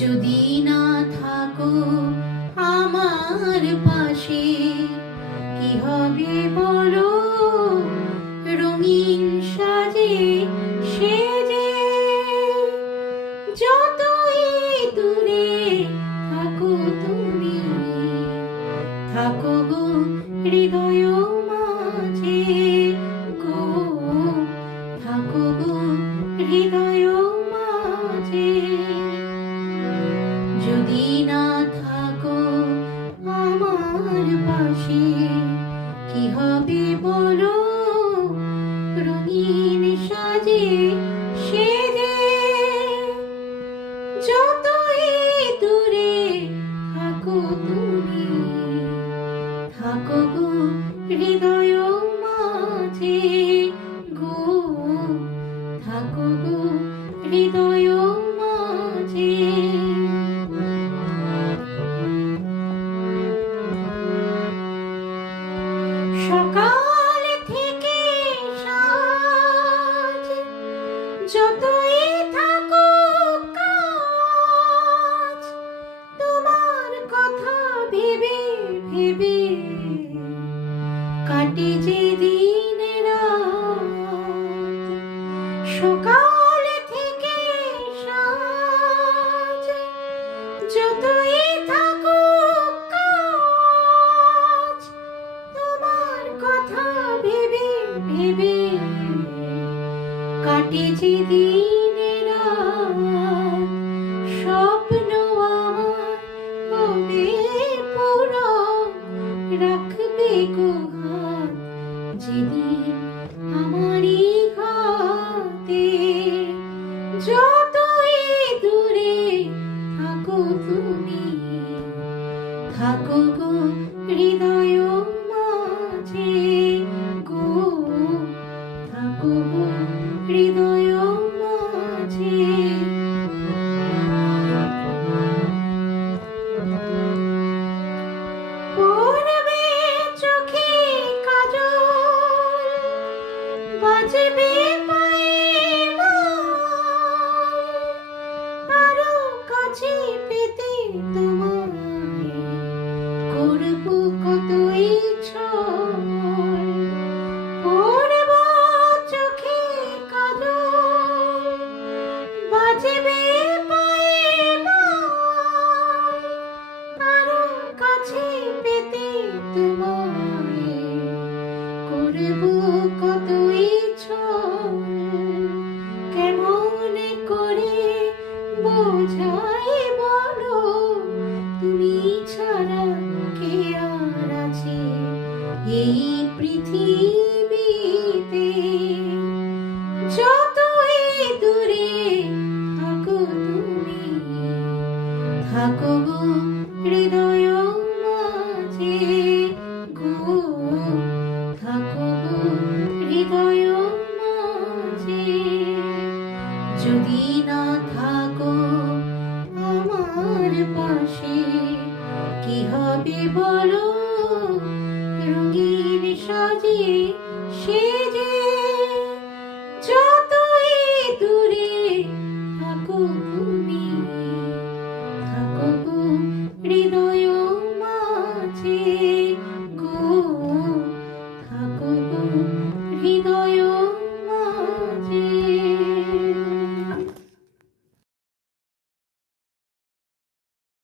যদি না থাকো আমার পাশে কি হবে বলো, রঙিন সাজে সেজে যতই দূরে থাকো তুমি, থাকো গো হৃদয় মাঝে গো, থাকো গো হৃদয় মাঝে। যদি না থাকো আমার পাশে কি হবে বলো, রঙিন সাজে সেজে যতই দূরে থাকো তুমি, থাকো গো হৃদয় মাঝে গো, থাকো গো হৃদয় মাঝে। সকাল থেকে সাঁঝ যতই থাকো কাজ, তোমার কথা ভেবে ভেবে কাটে যে দিন রাত। সকাল থেকে সাঁঝ যতই থাকো কাজ, তোমার কথা ভেবে ভেবে কাটে যে দিন রাত। স্বপ্ন আমার হবে পূরণ, রাখবে গো হাত যেদিন আমারই ঘাতে। যতই দূরে থাকো তুমি, থাকো গো হৃদয় মাঝে গো, থাকো গো হৃদয় মাঝে। পড়বে চোখে কাজল, বাজবে পায়ে মাল, আরো কাছে পেতে তোমায় করব কতই ছল। পড়ব চোখে কাজল, বাজবে পায়ে মাল, আরো কাছে পেতে তোমায় করব কতই ছল। কেমন করে বোঝাই বলো, তুমি ছাড়া কে আর আছে এই